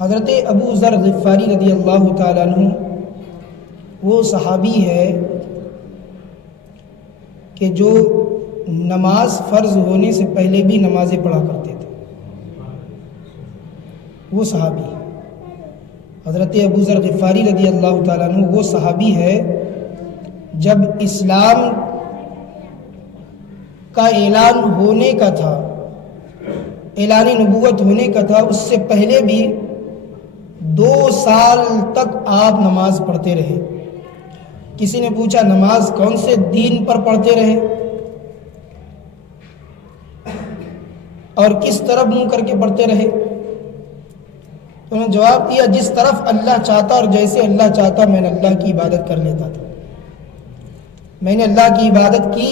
حضرت ابو ذر غفاری رضی اللہ تعالیٰ عنہ وہ صحابی ہے کہ جو نماز فرض ہونے سے پہلے بھی نمازیں پڑھا کرتے تھے. وہ صحابی حضرت ابو ذر غفاری رضی اللہ تعالیٰ عنہ وہ صحابی ہے جب اسلام کا اعلان ہونے کا تھا، اعلان نبوت ہونے کا تھا، اس سے پہلے بھی 2 سال تک آپ نماز پڑھتے رہے. کسی نے پوچھا نماز کون سے دین پر پڑھتے رہے اور کس طرف منہ کر کے پڑھتے رہے؟ تو انہوں نے جواب دیا جس طرف اللہ چاہتا اور جیسے اللہ چاہتا میں نے اللہ کی عبادت کر لیتا تھا. میں نے اللہ کی عبادت کی،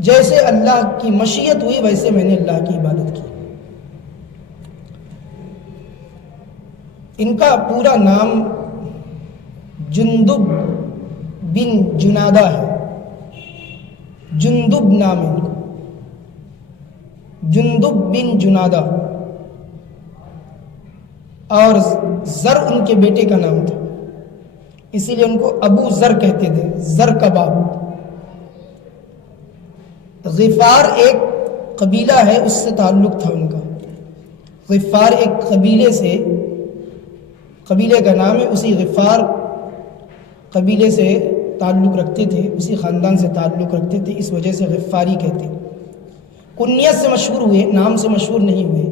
جیسے اللہ کی مشیت ہوئی ویسے میں نے اللہ کی عبادت کی. ان کا پورا نام جندب بن جنادہ ہے. جندب نام ہے ان کو، جندب بن جنادہ، اور زر ان کے بیٹے کا نام تھا، اسی لیے ان کو ابو ذر کہتے تھے، زر کباب. غفار ایک قبیلہ ہے، اس سے تعلق تھا ان کا. غفار ایک قبیلے سے، قبیلے کا نام ہے، اسی غفار قبیلے سے تعلق رکھتے تھے، اسی خاندان سے تعلق رکھتے تھے، اس وجہ سے غفاری کہتے. کنیت سے مشہور ہوئے، نام سے مشہور نہیں ہوئے.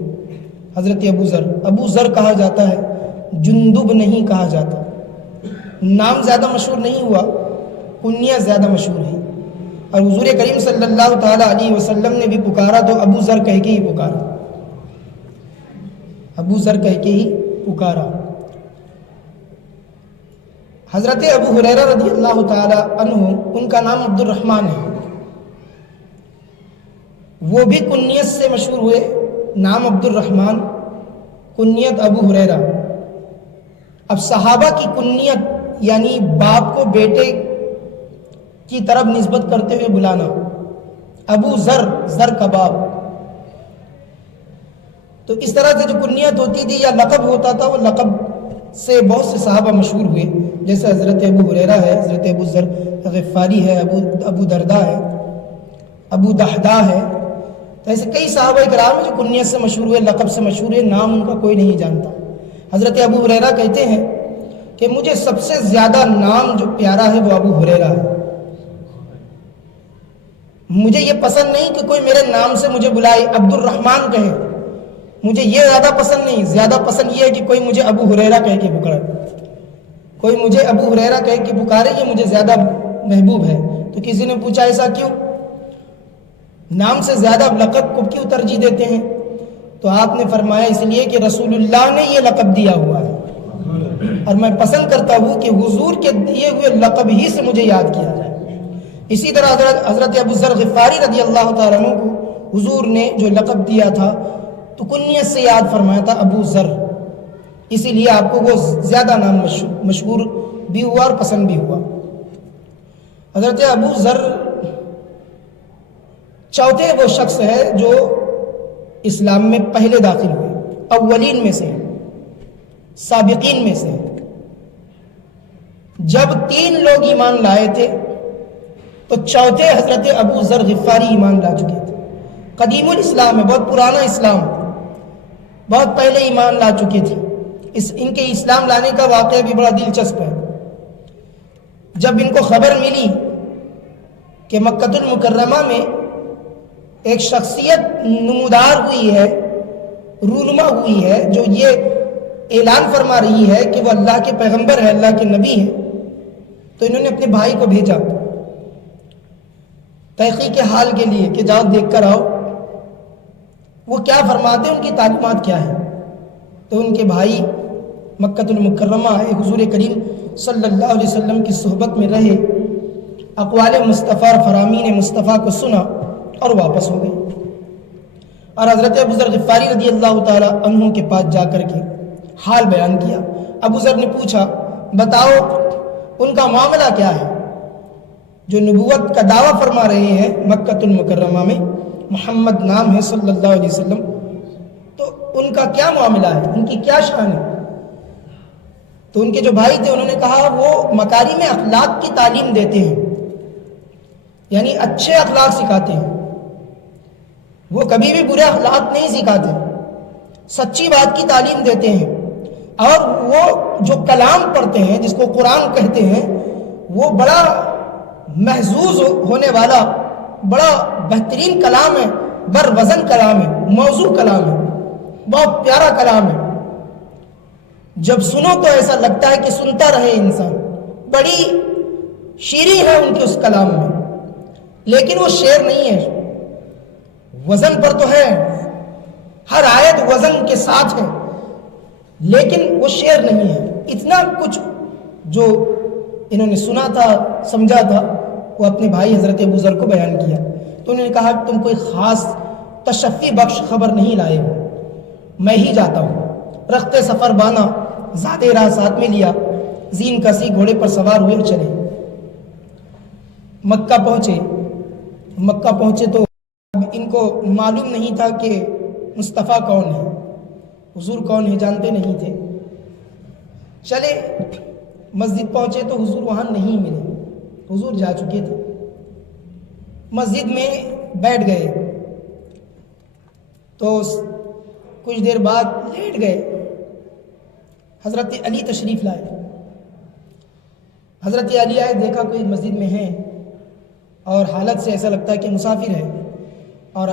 حضرت ابو ذر کہا جاتا ہے، جندب نہیں کہا جاتا. نام زیادہ مشہور نہیں ہوا، کنیت زیادہ مشہور ہے. اور حضور کریم صلی اللہ تعالیٰ علیہ وسلم نے بھی پکارا تو ابو ذر کہہ کے ہی پکارا، ابو ذر کہہ کے ہی پکارا. حضرت ابو ہریرہ رضی اللہ تعالیٰ عنہ ان کا نام عبد الرحمن ہے، وہ بھی کنیت سے مشہور ہوئے، نام عبد الرحمن، کنیت ابو ہریرہ. اب صحابہ کی کنیت یعنی باپ کو بیٹے کی طرف نسبت کرتے ہوئے بلانا، ابو ذر، زر کباب. تو اس طرح سے جو کنیت ہوتی تھی یا لقب ہوتا تھا، وہ لقب سے بہت سے صحابہ مشہور ہوئے، جیسے حضرت ابو ہریرہ ہے، حضرت ابو ذر غفاری ہے، ابو درداء ہے، ابو دحداء ہے. تو ایسے کئی صحابہ کرام ہیں جو کنیت سے مشہور ہوئے، لقب سے مشہور ہوئے، نام ان کا کوئی نہیں جانتا. حضرت ابو ہریرہ کہتے ہیں کہ مجھے سب سے زیادہ نام جو پیارا ہے وہ ابو ہریرہ ہے. مجھے یہ پسند نہیں کہ کوئی میرے نام سے مجھے بلائے، عبد الرحمن کہے، مجھے یہ زیادہ پسند نہیں. زیادہ پسند یہ ہے کہ کوئی مجھے ابو ہریرہ کہہ کے پکارے، کوئی مجھے ابو ہریرہ کہہ کے پکارے، یہ مجھے زیادہ محبوب ہے. تو کسی نے پوچھا ایسا کیوں؟ نام سے زیادہ لقب کو کیوں ترجیح دیتے ہیں؟ تو آپ نے فرمایا اس لیے کہ رسول اللہ نے یہ لقب دیا ہوا ہے اور میں پسند کرتا ہوں کہ حضور کے دیے ہوئے لقب ہی سے مجھے یاد کیا جائے. اسی طرح حضرت ابو ذر غفاری رضی اللہ تعالیٰ عنہ کو حضور نے جو لقب دیا تھا تو کنیت سے یاد فرمایا تھا ابو ذر، اسی لیے آپ کو وہ زیادہ نام مشہور بھی ہوا اور پسند بھی ہوا. حضرت ابو ذر چوتھے وہ شخص ہے جو اسلام میں پہلے داخل ہوئے، اولین میں سے، سابقین میں سے. جب 3 لوگ ایمان لائے تھے تو چوتھے حضرت ابو ذر غفاری ایمان لا چکے تھے. قدیم الاسلام ہے، بہت پرانا اسلام، بہت پہلے ایمان لا چکے تھے. ان کے اسلام لانے کا واقعہ بھی بڑا دلچسپ ہے. جب ان کو خبر ملی کہ مکہ المکرمہ میں ایک شخصیت نمودار ہوئی ہے، رونما ہوئی ہے، جو یہ اعلان فرما رہی ہے کہ وہ اللہ کے پیغمبر ہے، اللہ کے نبی ہے، تو انہوں نے اپنے بھائی کو بھیجا تحقیق حال کے لیے کہ جاؤ دیکھ کر آؤ وہ کیا فرماتے ہیں، ان کی تعلیمات کیا ہے. تو ان کے بھائی مکہ المکرمہ آئے، حضور کریم صلی اللہ علیہ وسلم کی صحبت میں رہے، اقوال مصطفیٰ اور فرامین مصطفیٰ کو سنا اور واپس ہو گئے. اور حضرت ابو ذر غفاری رضی اللہ تعالی عنہ کے پاس جا کر کے حال بیان کیا. ابو ذر نے پوچھا بتاؤ ان کا معاملہ کیا ہے، جو نبوت کا دعویٰ فرما رہے ہیں مکہ المکرمہ میں، محمد نام ہے صلی اللہ علیہ وسلم، تو ان کا کیا معاملہ ہے، ان کی کیا شان ہے؟ تو ان کے جو بھائی تھے انہوں نے کہا وہ مکارم اخلاق کی تعلیم دیتے ہیں، یعنی اچھے اخلاق سکھاتے ہیں، وہ کبھی بھی برے اخلاق نہیں سکھاتے، سچی بات کی تعلیم دیتے ہیں، اور وہ جو کلام پڑھتے ہیں جس کو قرآن کہتے ہیں وہ بڑا محظوظ ہونے والا بڑا بہترین کلام ہے، بر وزن کلام ہے، موضوع کلام ہے، بہت پیارا کلام ہے، جب سنو تو ایسا لگتا ہے کہ سنتا رہے انسان، بڑی شیریں ہے ان کے اس کلام میں، لیکن وہ شعر نہیں ہے، وزن پر تو ہے، ہر آیت وزن کے ساتھ ہے، لیکن وہ شعر نہیں ہے۔ اتنا کچھ جو انہوں نے سنا تھا سمجھا تھا وہ اپنے بھائی حضرت ابو ذر کو بیان کیا، تو انہوں نے کہا کہ تم کوئی خاص تشفی بخش خبر نہیں لائے ہو، میں ہی جاتا ہوں۔ رخت سفر بانا، زادے راہ ساتھ میں لیا، زین کسی گھوڑے پر سوار ہوئے اور چلے۔ مکہ پہنچے تو اب ان کو معلوم نہیں تھا کہ مصطفیٰ کون ہے، حضور کون ہے، جانتے نہیں تھے۔ چلے مسجد پہنچے تو حضور وہاں نہیں ملے، حضور جا چکے تھے۔ مسجد میں بیٹھ گئے تو کچھ دیر بعد لیٹ گئے، حضرت علی تشریف لائے۔ حضرت علی آئے، دیکھا کوئی مسجد میں ہے اور حالت سے ایسا لگتا ہے کہ مسافر ہے، اور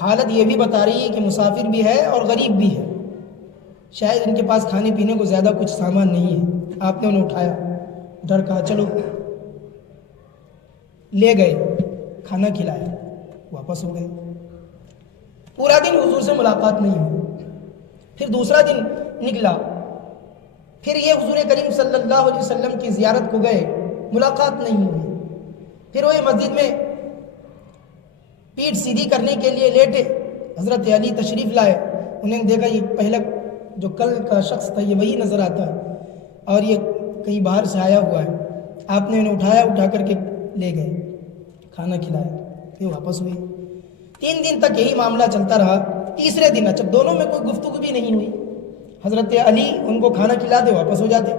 حالت یہ بھی بتا رہی ہے کہ مسافر بھی ہے اور غریب بھی ہے، شاید ان کے پاس کھانے پینے کو زیادہ کچھ سامان نہیں ہے۔ آپ نے انہیں اٹھایا، ڈر کہا چلو، لے گئے، کھانا کھلایا، واپس ہو گئے۔ پورا دن حضور سے ملاقات نہیں ہوئی۔ پھر دوسرا دن نکلا، پھر یہ حضور کریم صلی اللہ علیہ وسلم کی زیارت کو گئے، ملاقات نہیں ہوئی۔ پھر وہی مسجد میں پیٹھ سیدھی کرنے کے لیے لیٹے، حضرت علی تشریف لائے، انہیں دیکھا یہ پہلا جو کل کا شخص تھا یہ وہی نظر آتا ہے اور یہ کہیں باہر سے آیا ہوا ہے۔ آپ نے انہیں اٹھایا، اٹھا کر کے لے گئے، کھانا کھلایا، پھر واپس ہوئے۔ 3 دن تک یہی معاملہ چلتا رہا۔ تیسرے دن جب دونوں میں کوئی گفتگو بھی نہیں ہوئی، حضرت علی ان کو کھانا کھلاتے واپس ہو جاتے،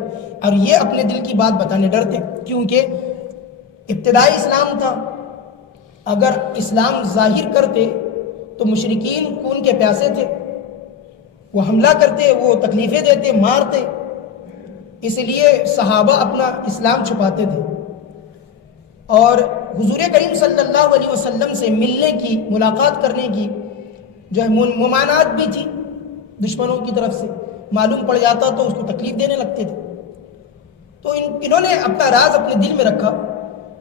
اور یہ اپنے دل کی بات بتانے ڈرتے، کیونکہ ابتدائی اسلام تھا، اگر اسلام ظاہر کرتے تو مشرکین خون کے پیاسے تھے، وہ حملہ کرتے، وہ تکلیفیں دیتے، مارتے، اس لیے صحابہ اپنا اسلام چھپاتے تھے۔ اور حضور کریم صلی اللہ علیہ وسلم سے ملنے کی، ملاقات کرنے کی جو ہے ممانعت بھی تھی دشمنوں کی طرف سے، معلوم پڑ جاتا تو اس کو تکلیف دینے لگتے تھے۔ تو انہوں نے اپنا راز اپنے دل میں رکھا۔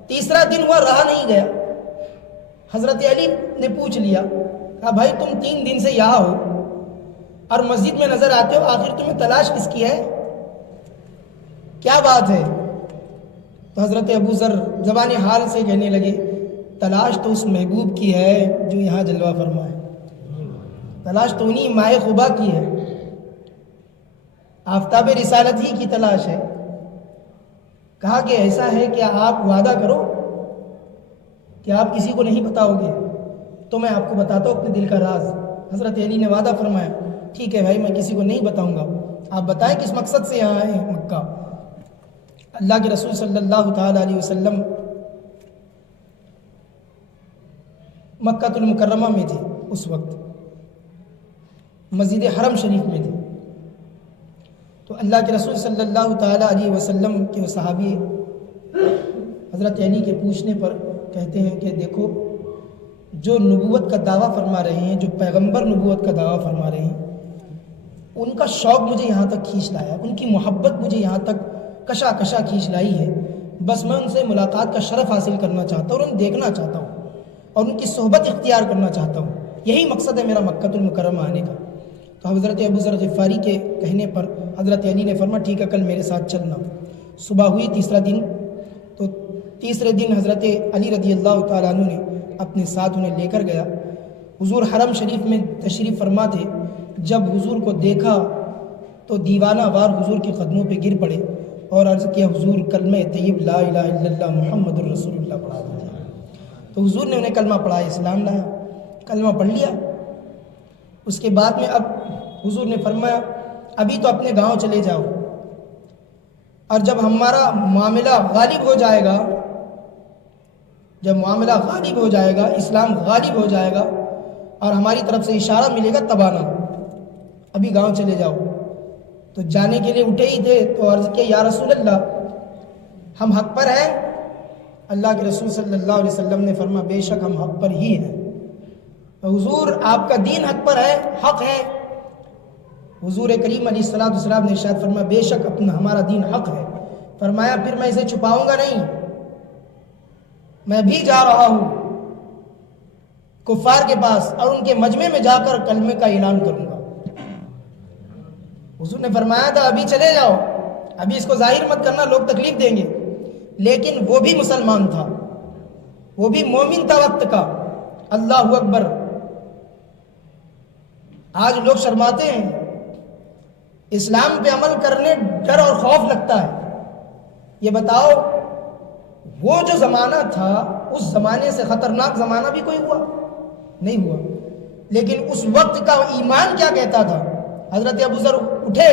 تیسرا دن ہوا، رہا نہیں گیا، حضرت علی نے پوچھ لیا، کہا بھائی تم 3 دن سے یہاں ہو اور مسجد میں نظر آتے ہو، آخر تمہیں تلاش کس کی ہے، کیا بات ہے؟ تو حضرت ابو ذر زبان حال سے کہنے لگے، تلاش تو اس محبوب کی ہے جو یہاں جلوہ فرما ہے، تلاش تو انہی مائے خبا کی ہے، آفتاب رسالت ہی کی تلاش ہے۔ کہا کہ ایسا ہے کہ آپ وعدہ کرو کہ آپ کسی کو نہیں بتاؤ گے، تو میں آپ کو بتاتا ہوں اپنے دل کا راز۔ حضرت علی نے وعدہ فرمایا، ٹھیک ہے بھائی، میں کسی کو نہیں بتاؤں گا، آپ بتائیں کس مقصد سے یہاں آئے ہیں مکہ۔ اللہ کے رسول صلی اللہ تعالیٰ علیہ وسلم مکہ المکرمہ میں تھے، اس وقت مسجد حرم شریف میں تھے، تو اللہ کے رسول صلی اللہ تعالیٰ علیہ وسلم کے صحابی حضرت علی کے پوچھنے پر کہتے ہیں کہ دیکھو، جو نبوت کا دعویٰ فرما رہے ہیں، جو پیغمبر نبوت کا دعویٰ فرما رہے ہیں، ان کا شوق مجھے یہاں تک کھینچ لایا، ان کی محبت مجھے یہاں تک کشا کھینچ لائی ہے، بس میں ان سے ملاقات کا شرف حاصل کرنا چاہتا ہوں اور انہیں دیکھنا چاہتا ہوں اور ان کی صحبت اختیار کرنا چاہتا ہوں، یہی مقصد ہے میرا مکہ المکرمہ آنے کا۔ تو حضرت ابو ذر غفاری کے کہنے پر حضرت علی نے فرمایا، ٹھیک ہے کل میرے ساتھ چلنا۔ صبح ہوئی تیسرا دن، تو تیسرے دن حضرت علی رضی اللہ تعالیٰ عنہ نے اپنے ساتھ انہیں لے کر گیا۔ حضور حرم شریف میں تشریف فرما تھے، جب حضور کو دیکھا تو دیوانہ وار حضور کے قدموں پہ گر پڑے اور عرض کیا، حضور کلمہ طیب لا الہ الا اللہ محمد الرسول اللہ پڑھا دیجیے۔ تو حضور نے انہیں کلمہ پڑھایا، اسلام لایا، کلمہ پڑھ لیا۔ اس کے بعد میں اب حضور نے فرمایا ابھی تو اپنے گاؤں چلے جاؤ، اور جب ہمارا معاملہ غالب ہو جائے گا، جب معاملہ غالب ہو جائے گا، اسلام غالب ہو جائے گا اور ہماری طرف سے اشارہ ملے گا تب آنا، ابھی گاؤں چلے جاؤ۔ تو جانے کے لیے اٹھے ہی تھے تو عرض کیا یا رسول اللہ ہم حق پر ہیں؟ اللہ کے رسول صلی اللہ علیہ وسلم نے فرمایا بے شک ہم حق پر ہی ہیں۔ حضور آپ کا دین حق پر ہے، حق ہے۔ حضور کریم علیہ الصلوۃ والسلام نے ارشاد فرمایا بے شک ہمارا دین حق ہے۔ فرمایا پھر میں اسے چھپاؤں گا نہیں، میں بھی جا رہا ہوں کفار کے پاس اور ان کے مجمع میں جا کر کلمے کا اعلان کروں گا۔ حضور نے فرمایا تھا ابھی چلے جاؤ، ابھی اس کو ظاہر مت کرنا، لوگ تکلیف دیں گے، لیکن وہ بھی مسلمان تھا، وہ بھی مومن تھا وقت کا۔ اللہ اکبر۔ آج لوگ شرماتے ہیں، اسلام پہ عمل کرنے ڈر اور خوف لگتا ہے۔ یہ بتاؤ وہ جو زمانہ تھا اس زمانے سے خطرناک زمانہ بھی کوئی ہوا نہیں ہوا، لیکن اس وقت کا ایمان کیا کہتا تھا؟ حضرت ابو ذر اٹھے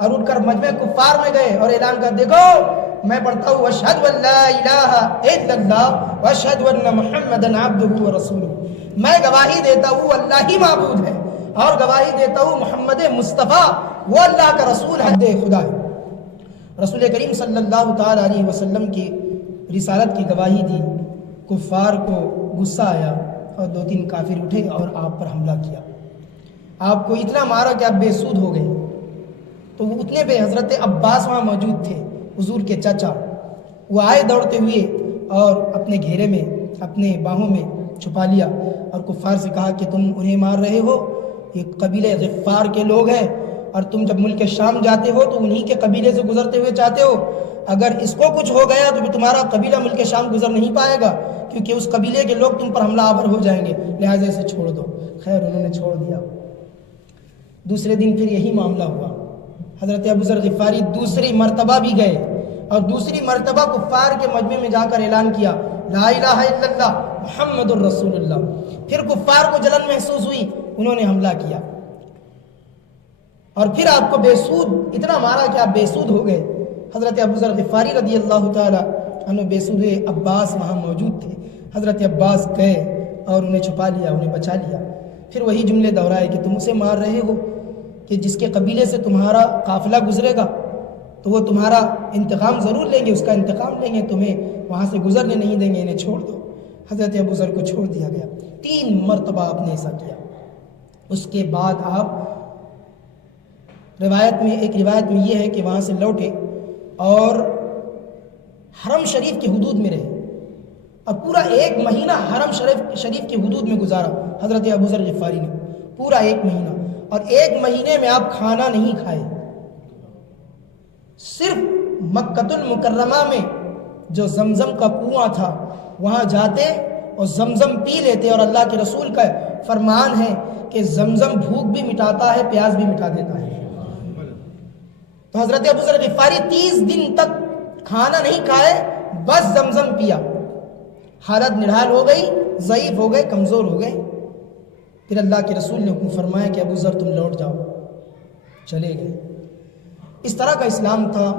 اور اٹھ کر مجمع کفار میں گئے اور اعلان کر دیکھو میں پڑھتا ہوں اشہد ان لا الہ الا اللہ واشہد ان محمدا عبدہ ورسولہ، میں گواہی دیتا ہوں اللہ ہی معبود ہے اور گواہی دیتا ہوں محمد مصطفیٰ وہ اللہ کا رسول ہے، خدا ہے۔ رسول کریم صلی اللہ تعالی علیہ وسلم کی رسالت کی گواہی دی۔ کفار کو غصہ آیا اور 2-3 کافر اٹھے اور آپ پر حملہ کیا، آپ کو اتنا مارا کہ آپ بے سود ہو گئے۔ تو وہ اتنے پہ حضرت عباس وہاں موجود تھے، حضور کے چچا، وہ آئے دوڑتے ہوئے اور اپنے گھیرے میں اپنے باہوں میں چھپا لیا اور کفار سے کہا کہ تم انہیں مار رہے ہو، یہ قبیلے غفار کے لوگ ہیں، اور تم جب ملک شام جاتے ہو تو انہی کے قبیلے سے گزرتے ہوئے چاہتے ہو، اگر اس کو کچھ ہو گیا تو تمہارا قبیلہ ملک شام گزر نہیں پائے گا، کیونکہ اس قبیلے کے لوگ تم پر حملہ آور ہو جائیں گے، لہٰذا اسے چھوڑ دو۔ خیر انہوں نے چھوڑ دیا۔ دوسرے دن پھر یہی معاملہ ہوا، حضرت ابو ذر غفاری دوسری مرتبہ بھی گئے اور دوسری مرتبہ کفار کے مجمع میں جا کر اعلان کیا لا الہ الا اللہ محمد الرسول اللہ۔ پھر کفار کو جلن محسوس ہوئی، انہوں نے حملہ کیا اور پھر آپ کو بے سود اتنا مارا کہ آپ بے سود ہو گئے۔ حضرت ابو ذر غفاری رضی اللہ تعالی عنہ بے سود ہوئے، عباس وہاں موجود تھے، حضرت عباس گئے اور انہیں چھپا لیا، انہیں بچا لیا۔ پھر وہی جملے دہرائے کہ تم اسے مار رہے ہو کہ جس کے قبیلے سے تمہارا قافلہ گزرے گا تو وہ تمہارا انتقام ضرور لیں گے، اس کا انتقام لیں گے، تمہیں وہاں سے گزرنے نہیں دیں گے، انہیں چھوڑ دو۔ حضرت ابو ذر کو چھوڑ دیا گیا۔ 3 مرتبہ آپ نے ایسا کیا۔ اس کے بعد آپ ایک روایت میں یہ ہے کہ وہاں سے لوٹے اور حرم شریف کے حدود میں رہے اور پورا 1 مہینہ حرم شریف کے حدود میں گزارا حضرت ابو ذر غفاری نے، پورا 1 مہینہ، اور 1 مہینے میں آپ کھانا نہیں کھائے، صرف مکۃ المکرمہ میں جو زمزم کا کنواں تھا وہاں جاتے اور زمزم پی لیتے، اور اللہ کے رسول کا فرمان ہے کہ زمزم بھوک بھی مٹاتا ہے، پیاس بھی مٹا دیتا ہے۔ تو حضرت ابو ذر غفاری 30 دن تک کھانا نہیں کھائے، بس زمزم پیا، حالت نڈھال ہو گئی، ضعیف ہو گئے، کمزور ہو گئے۔ پھر اللہ کے رسول نے حکم فرمایا کہ ابو ذر تم لوٹ جاؤ، چلے گئے۔ اس طرح کا اسلام تھا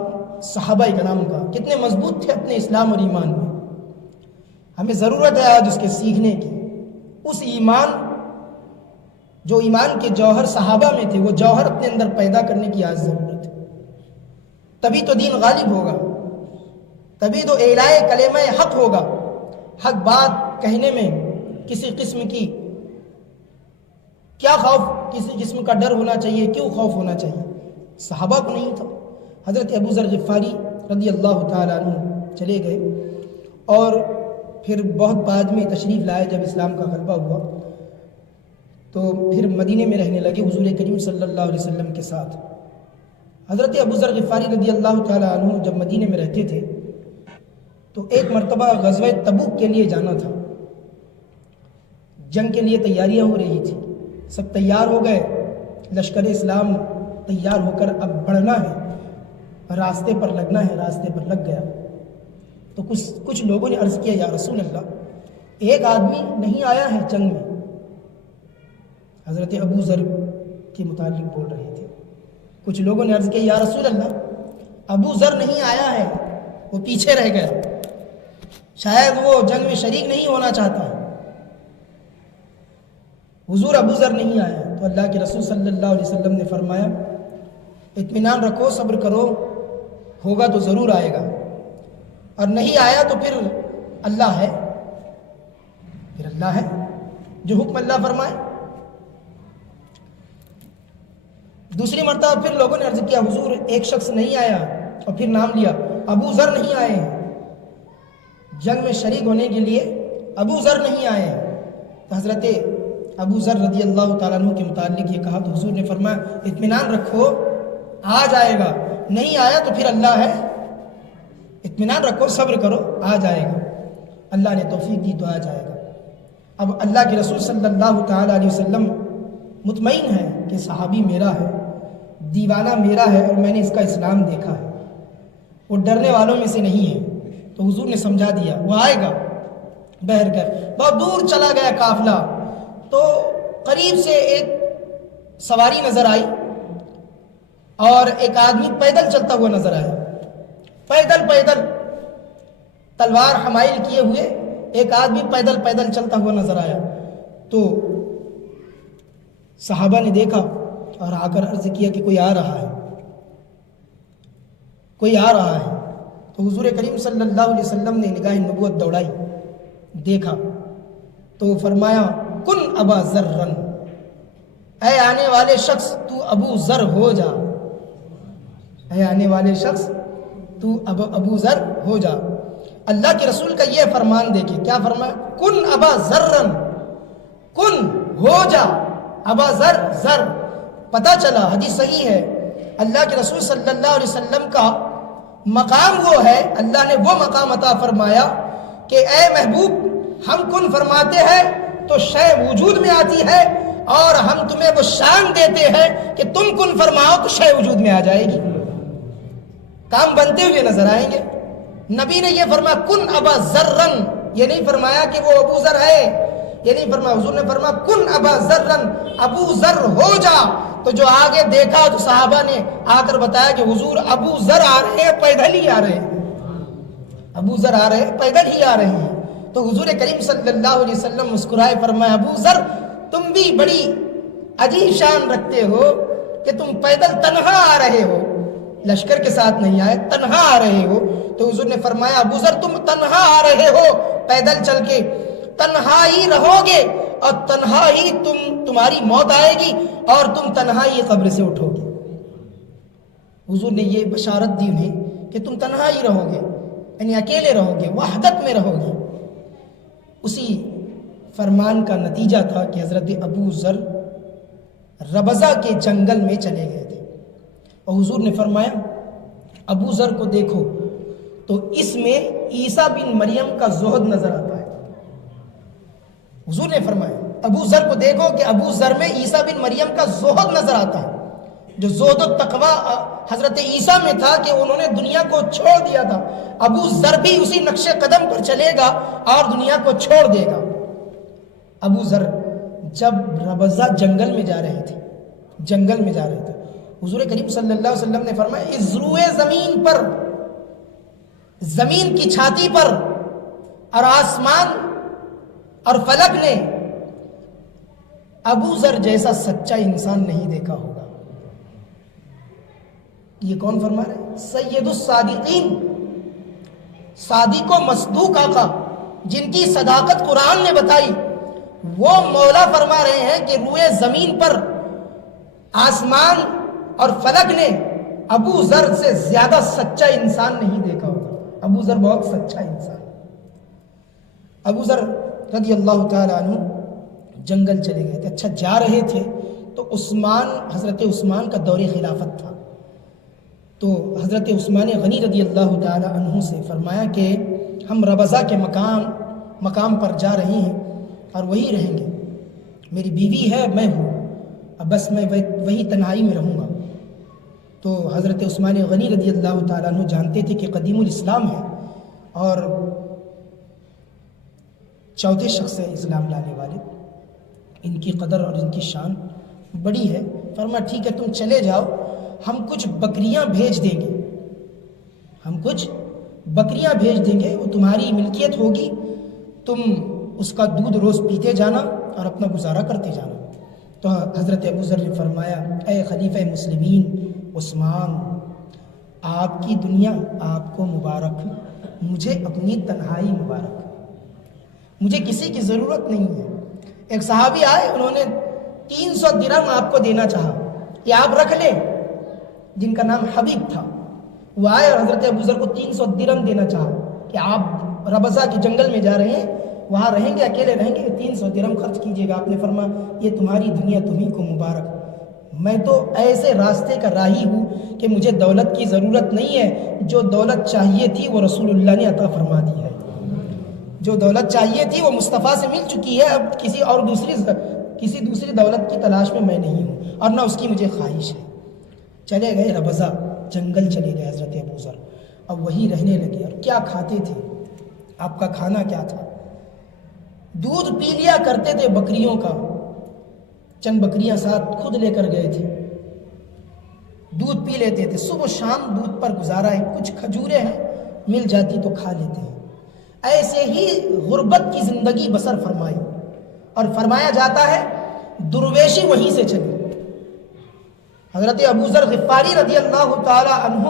صحابہ کرام کا، کتنے مضبوط تھے اپنے اسلام اور ایمان میں۔ ہمیں ضرورت ہے آج اس کے سیکھنے کی، اس ایمان جو ایمان کے جوہر صحابہ میں تھے، وہ جوہر اپنے اندر پیدا کرنے کی آج ضرورت ہے، تبھی تو دین غالب ہوگا، تبھی تو اعلاء کلمہ حق ہوگا۔ حق بات کہنے میں کسی قسم کی کیا خوف، کسی قسم کا ڈر ہونا چاہیے، کیوں خوف ہونا چاہیے؟ صحابہ کو نہیں تھا۔ حضرت ابو ذر غفاری رضی اللہ تعالیٰ عنہ چلے گئے اور پھر بہت بعد میں تشریف لائے، جب اسلام کا غلبہ ہوا تو پھر مدینے میں رہنے لگے حضور کریم صلی اللہ علیہ وسلم کے ساتھ۔ حضرت ابو ذر غفاری رضی اللہ تعالیٰ عنہ جب مدینے میں رہتے تھے تو ایک مرتبہ غزوہ تبوک کے لیے جانا تھا، جنگ کے لیے تیاریاں ہو رہی تھی، سب تیار ہو گئے، لشکر اسلام تیار ہو کر اب بڑھنا ہے، راستے پر لگنا ہے، راستے پر لگ گیا تو کچھ لوگوں نے عرض کیا یا رسول اللہ ایک آدمی نہیں آیا ہے جنگ میں۔ حضرت ابو ذر کے متعلق بول رہے تھے. کچھ لوگوں نے عرض کیا یا رسول اللہ ابو ذر نہیں آیا ہے, وہ پیچھے رہ گیا, شاید وہ جنگ میں شریک نہیں ہونا چاہتا ہے. حضور ابو ذر نہیں آیا. تو اللہ کے رسول صلی اللہ علیہ وسلم نے فرمایا اطمینان رکھو, صبر کرو, ہوگا تو ضرور آئے گا, اور نہیں آیا تو پھر اللہ ہے, پھر اللہ ہے, جو حکم اللہ فرمائے. دوسری مرتبہ پھر لوگوں نے عرض کیا حضور ایک شخص نہیں آیا, اور پھر نام لیا ابو ذر نہیں آئے ہیں, جنگ میں شریک ہونے کے لیے ابو ذر نہیں آئے ہیں. تو حضرت ابو ذر رضی اللہ تعالیٰ عنہ کے متعلق یہ کہا تو حضور نے فرمایا اطمینان رکھو آ جائے گا, نہیں آیا تو پھر اللہ ہے, اطمینان رکھو صبر کرو آ جائے گا. اللہ نے توفیق دی تو آ جائے گا. اب اللہ کے رسول صلی اللہ تعالیٰ علیہ وسلم مطمئن ہے کہ صحابی میرا ہے, دیوانہ میرا ہے, اور میں نے اس کا اسلام دیکھا ہے, وہ ڈرنے والوں میں سے نہیں ہے. تو حضور نے سمجھا دیا وہ آئے گا. بہر کر بہت دور چلا گیا قافلہ, تو قریب سے ایک سواری نظر آئی اور ایک آدمی پیدل چلتا ہوا نظر آیا. پیدل تلوار حمائل کیے ہوئے ایک آدمی پیدل چلتا ہوا نظر آیا. تو صحابہ نے دیکھا اور آ کر عرض کیا کہ کوئی آ رہا ہے, کوئی آ رہا ہے. تو حضور کریم صلی اللہ علیہ وسلم نے نگاہ نبوت دوڑائی, دیکھا تو فرمایا کن ابا ذرن, اے آنے والے شخص تو ابو ذر ہو جا, اے آنے والے شخص تو ابو ذر ہو جا. اللہ کے رسول کا یہ فرمان دیکھیں, کیا فرمایا کن ابا ذرن, کن ہو جا ابا ذر. ذر پتہ چلا, حدیث صحیح ہے, اللہ کے رسول صلی اللہ علیہ وسلم کا مقام وہ ہے, اللہ نے وہ مقام عطا فرمایا کہ اے محبوب ہم کن فرماتے ہیں تو شے وجود میں آتی ہے, اور ہم تمہیں وہ شان دیتے ہیں کہ تم کن فرماؤ تو شے وجود میں آ جائے گی, کام بنتے ہوئے نظر آئیں گے. نبی نے یہ فرمایا کن ابا ذرن, یہ نہیں فرمایا کہ وہ ابو ذر ہے, یہ نہیں فرمایا. حضور نے فرمایا کن ابا ذرن, ابو ذر ہو جا. تو جو آگے دیکھا تو صحابہ نے آ کر بتایا کہ حضور ابو ذر آ رہے ہیں, پیدل ہی آ رہے ہیں, ابو ذر آ رہے ہیں, پیدل ہی آ رہے ہیں. تو حضور کریم صلی اللہ علیہ وسلم مسکرائے فرمایا ابو ذر تم بھی بڑی عجیب شان رکھتے ہو کہ تم پیدل تنہا آ رہے ہو, لشکر کے ساتھ نہیں آئے, تنہا آ رہے ہو. تو حضور نے فرمایا ابو ذر تم تنہا آ رہے ہو, پیدل چل کے تنہا ہی رہو گے, اور تنہا ہی تمہاری موت آئے گی, اور تم تنہا ہی قبر سے اٹھو گے. حضور نے یہ بشارت دی انہیں کہ تم تنہا ہی رہو گے, یعنی اکیلے رہو گے, وحدت میں رہو گے. اسی فرمان کا نتیجہ تھا کہ حضرت ابو ذر ربضہ کے جنگل میں چلے گئے تھے, اور حضور نے فرمایا ابو ذر کو دیکھو تو اس میں عیسیٰ بن مریم کا زہد نظر آتا ہے. حضور نے فرمایا ابو ذر کو دیکھو کہ ابو ذر میں عیسیٰ بن مریم کا زہد نظر آتا ہے, جو زہد و تقویٰ حضرت عیسیٰ میں تھا کہ انہوں نے دنیا کو چھوڑ دیا تھا. ابو ذر بھی اسی نقش قدم پر چلے گا اور دنیا کو چھوڑ دے گا. ابو ذر جب ربضہ جنگل میں جا رہے تھے, جنگل میں جا رہے تھے, حضور کریم صلی اللہ علیہ وسلم نے فرمایا اس روئے زمین پر, زمین کی چھاتی پر اور آسمان اور فلک نے ابو ذر جیسا سچا انسان نہیں دیکھا ہوگا. یہ کون فرما رہے ہیں؟ سید الصادقین, صادق و مصدوق آقا جن کی صداقت قرآن نے بتائی, وہ مولا فرما رہے ہیں کہ روئے زمین پر آسمان اور فلک نے ابو ذر سے زیادہ سچا انسان نہیں دیکھا ہوگا. ابو ذر بہت سچا انسان. ابو ذر رضی اللہ تعالیٰ عنہ جنگل چلے گئے تھے. اچھا جا رہے تھے تو حضرت عثمان کا دور خلافت تھا. تو حضرت عثمان غنی رضی اللہ تعالیٰ عنہ سے فرمایا کہ ہم ربضہ کے مقام پر جا رہے ہیں اور وہی رہیں گے, میری بیوی ہے, میں ہوں, اب بس میں وہی تنہائی میں رہوں گا. تو حضرت عثمان غنی رضی اللہ تعالیٰ عنہ جانتے تھے کہ قدیم الاسلام ہے اور چوتھے شخص ہیں اسلام لانے والے, ان کی قدر اور ان کی شان بڑی ہے. فرمایا ٹھیک ہے تم چلے جاؤ, ہم کچھ بکریاں بھیج دیں گے, ہم کچھ بکریاں بھیج دیں گے, وہ تمہاری ملکیت ہوگی, تم اس کا دودھ روز پیتے جانا اور اپنا گزارا کرتے جانا. تو حضرت ابو ذر نے فرمایا اے خلیفہ مسلمین عثمان, آپ کی دنیا آپ کو مبارک, مجھے اپنی تنہائی مبارک, مجھے کسی کی ضرورت نہیں ہے. ایک صحابی آئے, انہوں نے 300 درہم آپ کو دینا چاہا کہ آپ رکھ لیں, جن کا نام حبیب تھا. وہ آئے اور حضرت ابو ذر کو 300 درہم دینا چاہا کہ آپ ربضہ کے جنگل میں جا رہے ہیں, وہاں رہیں گے, اکیلے رہیں گے, 300 درہم خرچ کیجیے گا. آپ نے فرمایا یہ تمہاری دنیا تمہیں کو مبارک, میں تو ایسے راستے کا راہی ہوں کہ مجھے دولت کی ضرورت نہیں ہے, جو دولت چاہیے تھی وہ رسول اللہ نے عطا فرما دی ہے, جو دولت چاہیے تھی وہ مصطفیٰ سے مل چکی ہے, اب کسی دوسری دولت کی تلاش میں نہیں ہوں اور نہ اس کی مجھے خواہش ہے. چلے گئے ربضہ جنگل, چلے گئے حضرت ابو ذر, اب وہی رہنے لگے. اور کیا کھاتے تھے, آپ کا کھانا کیا تھا؟ دودھ پی لیا کرتے تھے بکریوں کا, چند بکریاں ساتھ خود لے کر گئے تھے, دودھ پی لیتے تھے, صبح شام دودھ پر گزارا ہے, کچھ کھجوریں ہیں مل جاتی تو کھا لیتے ہیں. ایسے ہی غربت کی زندگی بسر فرمائی. اور فرمایا جاتا ہے درویشی وہیں سے چلی. حضرت ابو ذر غفاری رضی اللہ تعالی عنہ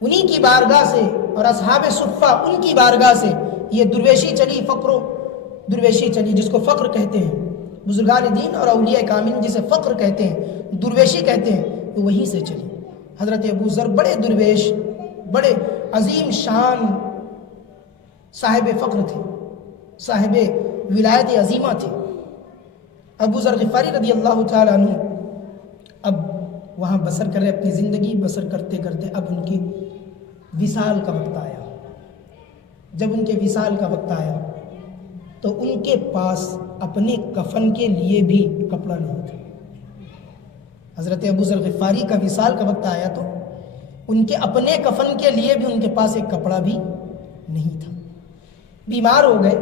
انہی کی بارگاہ سے اور اصحاب صفہ ان کی بارگاہ سے یہ درویشی چلی, فقر و درویشی چلی, جس کو فقر کہتے ہیں. بزرگان دین اور اولیاء کامل جسے فقر کہتے ہیں, درویشی کہتے ہیں, تو وہیں سے چلی. حضرت ابو ذر بڑے درویش, بڑے عظیم شان صاحب فقر تھے, صاحب ولایت عظیمہ تھے. ابو ذر غفاری رضی اللہ تعالیٰ عنہ اب وہاں بسر کر رہے, اپنی زندگی بسر کرتے کرتے اب ان کے وصال کا وقت آیا. جب ان کے وصال کا وقت آیا تو ان کے پاس اپنے کفن کے لیے بھی کپڑا نہیں تھا. حضرت ابو ذر غفاری کا وصال کا وقت آیا تو ان کے اپنے کفن کے لیے بھی ان کے پاس ایک کپڑا بھی نہیں تھا. بیمار ہو گئے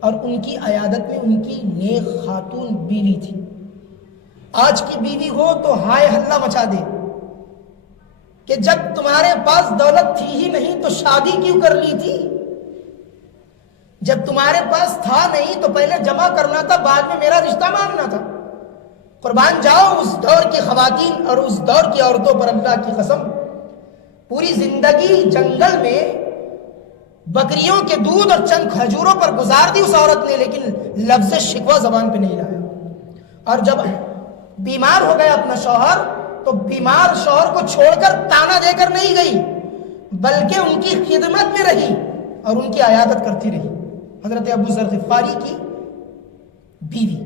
اور ان کی عیادت میں ان کی نیک خاتون بیوی تھی. آج کی بیوی ہو تو ہائے ہلہ مچا دے کہ جب تمہارے پاس دولت تھی ہی نہیں تو شادی کیوں کر لی تھی, جب تمہارے پاس تھا نہیں تو پہلے جمع کرنا تھا, بعد میں میرا رشتہ مانگنا تھا. قربان جاؤ اس دور کی خواتین اور اس دور کی عورتوں پر اللہ کی قسم, پوری زندگی جنگل میں بکریوں کے دودھ اور چند کھجوروں پر گزار دی اس عورت نے, لیکن لفظ شکوہ زبان پہ نہیں لایا. اور جب بیمار ہو گیا اپنا شوہر تو بیمار شوہر کو چھوڑ کر تانا دے کر نہیں گئی, بلکہ ان کی خدمت میں رہی اور ان کی عیادت کرتی رہی. حضرت ابو ذر غفاری کی بیوی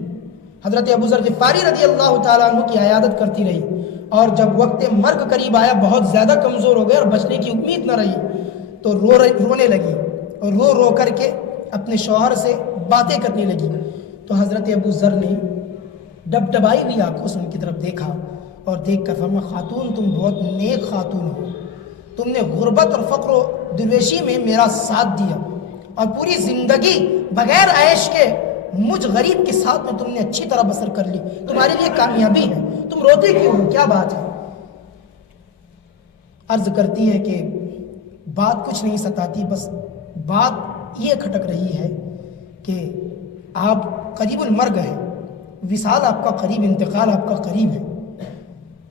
حضرت ابو ذر غفاری رضی اللہ تعالیٰ عنہ کی عیادت کرتی رہی. اور جب وقت مرگ قریب آیا, بہت زیادہ کمزور ہو گئے اور بچنے کی امید نہ رہی, تو رونے لگی اور رو کر کے اپنے شوہر سے باتیں کرنے لگی. تو حضرت ابو ذر نے ڈبڈبائی ہوئی آنکھوں سے ان کی طرف دیکھا اور دیکھ کر فرمایا خاتون تم بہت نیک خاتون ہو, تم نے غربت اور فقر و درویشی میں میرا ساتھ دیا اور پوری زندگی بغیر عیش کے مجھ غریب کے ساتھ میں تم نے اچھی طرح بسر کر لی, تمہارے لیے کامیابی ہے, تم روتے کیوں ہو, کیا بات ہے؟ عرض کرتی ہے کہ بات کچھ نہیں ستاتی, بس بات یہ کھٹک رہی ہے کہ آپ قریب المرگ ہیں, وصال آپ کا قریب, انتقال آپ کا قریب ہے.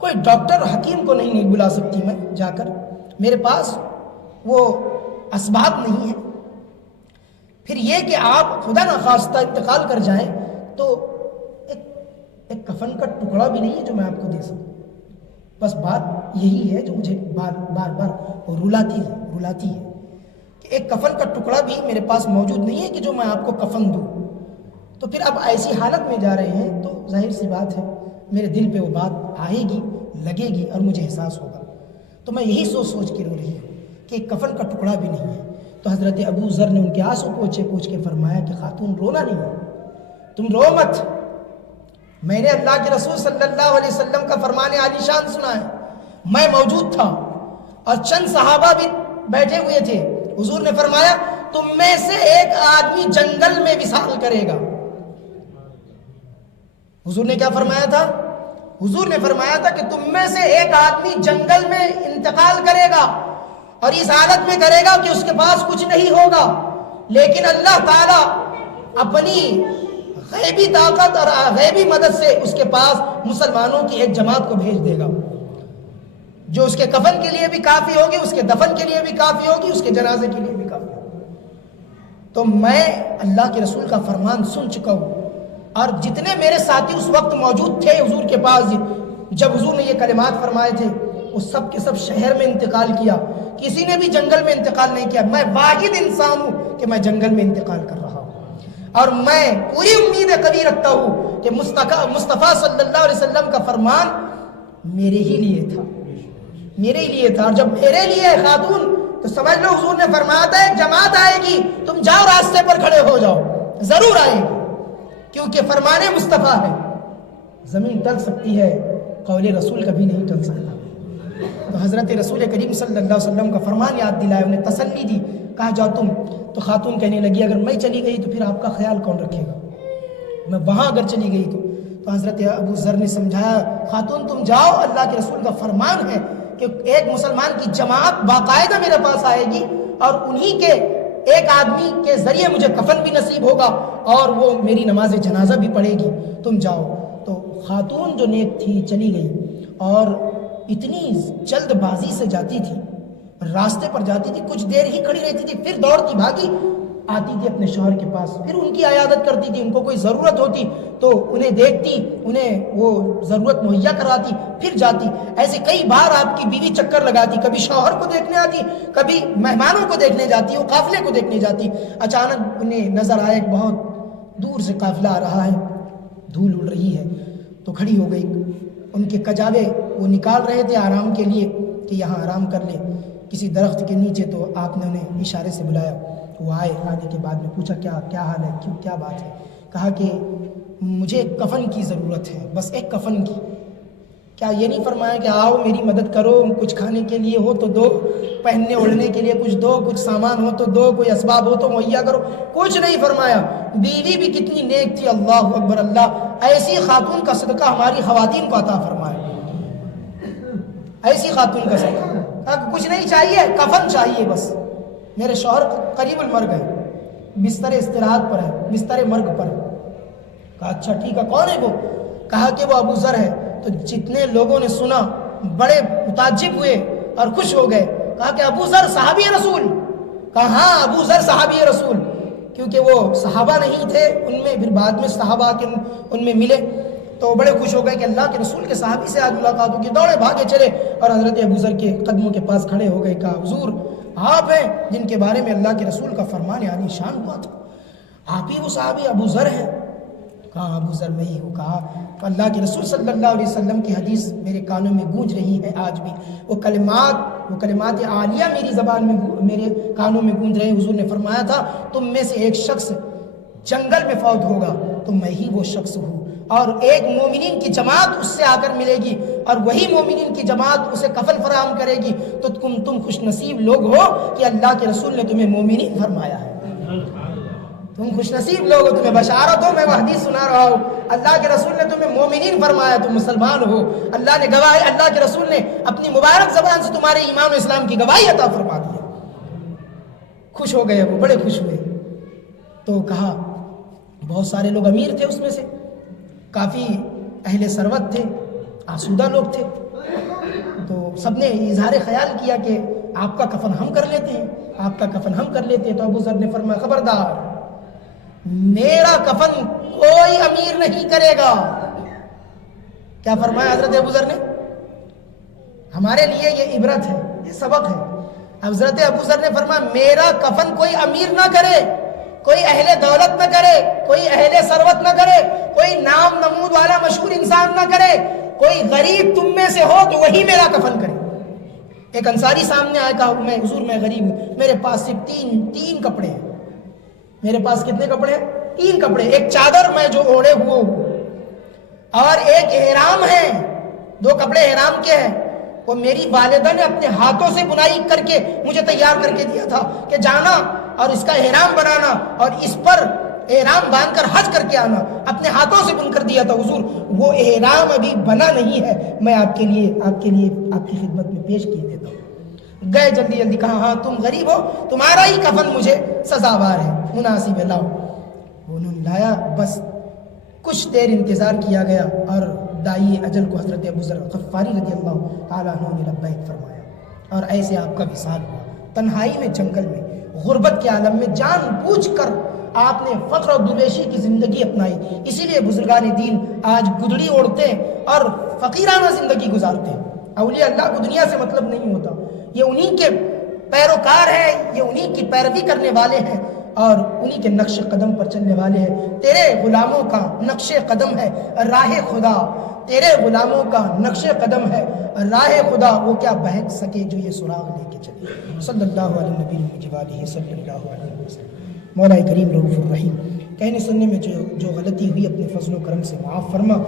کوئی ڈاکٹر حکیم کو نہیں بلا سکتی میں جا کر, میرے پاس وہ اسباب نہیں ہیں. پھر یہ کہ آپ خدا نخواستہ انتقال کر جائیں تو ایک کفن کا ٹکڑا بھی نہیں ہے جو میں آپ کو دے سکوں. بس بات یہی ہے جو مجھے بار بار رلاتی ہے کہ ایک کفن کا ٹکڑا بھی میرے پاس موجود نہیں ہے کہ جو میں آپ کو کفن دوں. تو پھر اب ایسی حالت میں جا رہے ہیں تو ظاہر سی بات ہے میرے دل پہ وہ بات آئے گی, لگے گی اور مجھے احساس ہوگا. تو میں یہی سوچ کے رو رہی ہوں کہ ایک کفن کا ٹکڑا بھی نہیں ہے. تو حضرت ابو ذر نے ان کے آنسو پوچھ کے فرمایا کہ خاتون رونا نہیں ہے, تم رو مت, میں نے اللہ کے رسول صلی اللہ علیہ وسلم کا فرمان عالی شان سنا ہے, میں موجود تھا اور چند صحابہ بھی بیٹھے ہوئے تھے. حضور نے فرمایا تم میں سے ایک آدمی جنگل میں وصال کرے گا. حضور نے کیا فرمایا تھا؟ حضور نے فرمایا تھا کہ تم میں سے ایک آدمی جنگل میں انتقال کرے گا اور اس حالت میں کرے گا کہ اس کے پاس کچھ نہیں ہوگا، لیکن اللہ تعالیٰ اپنی غیبی طاقت اور غیبی مدد سے اس کے پاس مسلمانوں کی ایک جماعت کو بھیج دے گا جو اس کے کفن کے لیے بھی کافی ہوگی، اس کے دفن کے لیے بھی کافی ہوگی، اس کے جنازے کے لیے بھی کافی ہوگی۔ تو میں اللہ کے رسول کا فرمان سن چکا ہوں، اور جتنے میرے ساتھی اس وقت موجود تھے حضور کے پاس جب حضور نے یہ کلمات فرمائے تھے، وہ سب کے سب شہر میں انتقال کیا، کسی نے بھی جنگل میں انتقال نہیں کیا۔ میں واحد انسان ہوں کہ میں جنگل میں انتقال کر رہا ہوں، اور میں پوری امید قوی رکھتا ہوں کہ مصطفیٰ صلی اللہ علیہ وسلم کا فرمان میرے ہی لیے تھا، میرے ہی لیے تھا۔ اور جب میرے لیے خاتون، تو سمجھ لو حضور نے فرمایا تھا ایک جماعت آئے گی، تم جاؤ راستے پر کھڑے ہو جاؤ، ضرور آئے گی، کیونکہ فرمان مصطفیٰ ہے۔ زمین ٹل سکتی ہے، قول رسول کبھی نہیں ٹل سکتا۔ تو حضرت رسول کریم صلی اللہ علیہ وسلم کا فرمان یاد دلایا، انہیں تسلی دی، کہا جاؤ تم۔ تو خاتون کہنے لگی اگر میں چلی گئی تو پھر آپ کا خیال کون رکھے گا، میں وہاں اگر چلی گئی تو حضرت ابو ذر نے سمجھایا خاتون تم جاؤ، اللہ کے رسول کا فرمان ہے کہ ایک مسلمان کی جماعت باقاعدہ میرے پاس آئے گی، اور انہی کے ایک آدمی کے ذریعے مجھے کفن بھی نصیب ہوگا اور وہ میری نماز جنازہ بھی پڑھے گی، تم جاؤ۔ تو خاتون جو نیک تھی چلی گئی، اور اتنی جلد بازی سے جاتی تھی، راستے پر جاتی تھی، کچھ دیر ہی کھڑی رہتی تھی، پھر دوڑتی بھاگی آتی تھی اپنے شوہر کے پاس، پھر ان کی عیادت کرتی تھی، ان کو کوئی ضرورت ہوتی تو انہیں دیکھتی، انہیں وہ ضرورت مہیا کراتی، پھر جاتی۔ ایسے کئی بار آپ کی بیوی چکر لگاتی، کبھی شوہر کو دیکھنے آتی، کبھی مہمانوں کو دیکھنے جاتی، وہ قافلے کو دیکھنے جاتی۔ اچانک انہیں نظر آیا کہ بہت دور سے قافلہ آ رہا ہے، دھول اڑ رہی ہے، تو کھڑی ہو گئی۔ ان کے کجاوے وہ نکال رہے تھے آرام کے لیے کہ یہاں آرام کر لیں کسی درخت کے نیچے، تو آپ نے انہیں اشارے سے بلایا، وہ آئے، آنے کے بعد میں پوچھا کیا حال ہے، کیا بات ہے؟ کہا کہ مجھے ایک کفن کی ضرورت ہے، بس ایک کفن کی۔ کیا یہ نہیں فرمایا کہ آؤ میری مدد کرو، کچھ کھانے کے لیے ہو تو دو، پہننے اوڑھنے کے لیے کچھ دو، کچھ سامان ہو تو دو، کوئی اسباب ہو تو مہیا کرو، کچھ نہیں فرمایا۔ بیوی بھی کتنی نیک تھی، اللہ اکبر، اللہ ایسی خاتون کا صدقہ ہماری خواتین کو عطا فرمائے، ایسی خاتون کا صدقہ۔ کہا کہ کچھ نہیں چاہیے، کفن چاہیے بس۔ میرے شوہر قریب المرگ ہے، بستر استراحت پر ہے، بستر مرگ پر ہے۔ کہا اچھا ٹھیک ہے، کون ہے وہ؟ کہا کہ وہ ابو ذر ہے۔ تو جتنے لوگوں نے سنا بڑے متعجب ہوئے اور خوش ہو گئے۔ کہا کہ ابو ذر صحابی رسول؟ کہا ہاں ابو ذر صحابی رسول، کیونکہ وہ صحابہ نہیں تھے، ان میں پھر بعد میں صحابہ کے ان میں ملے، تو بڑے خوش ہو گئے کہ اللہ کے رسول کے صحابی سے آج ملاقات ہوگی، دوڑے بھاگے چلے اور حضرت ابو ذر کے قدموں کے پاس کھڑے ہو گئے۔ کہا حضور آپ ہیں جن کے بارے میں اللہ کے رسول کا فرمان عالی شان ہوا تھا، آپ ہی وہ صحابی ابو ذر ہیں؟ کہا ابو ذر میں ہی ہوں۔ کہا اللہ کے رسول صلی اللہ علیہ وسلم کی حدیث میرے کانوں میں گونج رہی ہے آج بھی، وہ کلمات عالیہ میری زبان میں، میرے کانوں میں گونج رہے ہیں۔ حضور نے فرمایا تھا تم میں سے ایک شخص جنگل میں فوت ہوگا تو میں ہی وہ شخص ہوں، اور ایک مومنین کی جماعت اس سے آ کر ملے گی، اور وہی مومنین کی جماعت اسے کفن فراہم کرے گی، تو تم خوش نصیب لوگ ہو کہ اللہ کے رسول نے تمہیں مومنین فرمایا ہے، تم خوش نصیب لوگ ہو، تمہیں بشارت ہو، میں وہ حدیث سنا رہا ہوں، اللہ کے رسول نے تمہیں مومنین فرمایا، تم مسلمان ہو، اللہ نے گواہی، اللہ کے رسول نے اپنی مبارک زبان سے تمہارے ایمان و اسلام کی گواہی عطا فرما دی۔ خوش ہو گئے، وہ بڑے خوش ہوئے۔ تو کہا بہت سارے لوگ امیر تھے، اس میں سے کافی اہل ثروت تھے، آسودہ لوگ تھے، تو سب نے اظہار خیال کیا کہ آپ کا کفن ہم کر لیتے ہیں، آپ کا کفن ہم کر لیتے ہیں۔ تو ابو ذر نے فرمایا خبردار، میرا کفن کوئی امیر نہیں کرے گا۔ کیا فرمایا حضرت ابو ذر نے؟ ہمارے لیے یہ عبرت ہے، یہ سبق ہے۔ حضرت ابو ذر نے فرمایا میرا کفن کوئی امیر نہ کرے، کوئی اہل دولت نہ کرے، کوئی اہل ثروت نہ کرے، کوئی نام نمود والا مشہور انسان نہ کرے، کوئی غریب تم میں سے ہو تو وہی میرا کفن کرے۔ ایک انصاری سامنے آیا، کہا میں حضور میں غریب ہوں، میرے پاس صرف تین کپڑے ہیں۔ میرے پاس کتنے کپڑے ہیں؟ 3 کپڑے، ایک چادر میں جو اوڑے ہوئے ہوں، اور ایک احرام ہے، 2 کپڑے احرام کے ہیں، وہ میری والدہ نے اپنے ہاتھوں سے بنائی کر کے مجھے تیار کر کے دیا تھا کہ جانا اور اس کا احرام بنانا اور اس پر احرام باندھ کر حج کر کے آنا، اپنے ہاتھوں سے بن کر دیا تھا حضور، وہ احرام ابھی بنا نہیں ہے، میں آپ کے لیے آپ کی خدمت میں پیش کیے دیتا ہوں۔ گئے جلدی جلدی، کہا ہاں تم غریب ہو، تمہارا ہی کفن مجھے سزاوار ہے، مناسب ہے، لاؤ۔ انہوں نے لایا، بس کچھ دیر انتظار کیا گیا اور دائی اجل کو حضرت ابو ذر غفاری رضی اللہ تعالیٰ عنہ نے لبیک فرمایا، اور ایسے آپ کا وصال ہوا، تنہائی میں، جنگل میں، غربت کے عالم میں، جان بوجھ کر آپ نے فقر و درویشی کی زندگی اپنائی۔ اسی لیے بزرگان دین آج گدڑی اوڑھتے ہیں اور فقیرانہ زندگی گزارتے ہیں۔ اولیاء اللہ کو دنیا سے مطلب نہیں ہوتا، یہ انہی کے پیروکار ہیں، یہ انہی کی پیروی کرنے والے ہیں اور انہی کے نقش قدم پر چلنے والے ہیں۔ تیرے غلاموں کا نقش قدم ہے راہ خدا، تیرے غلاموں کا نقش قدم ہے راہ خدا، وہ کیا بہک سکے جو یہ سراغ لے کے چلے۔ صلی اللہ علیہ نبی وآلہ صلی اللہ علیہ وسلم۔ مولا کریم رؤوف الرحیم، کہنے سننے میں جو غلطی ہوئی اپنے فضل و کرم سے معاف فرما۔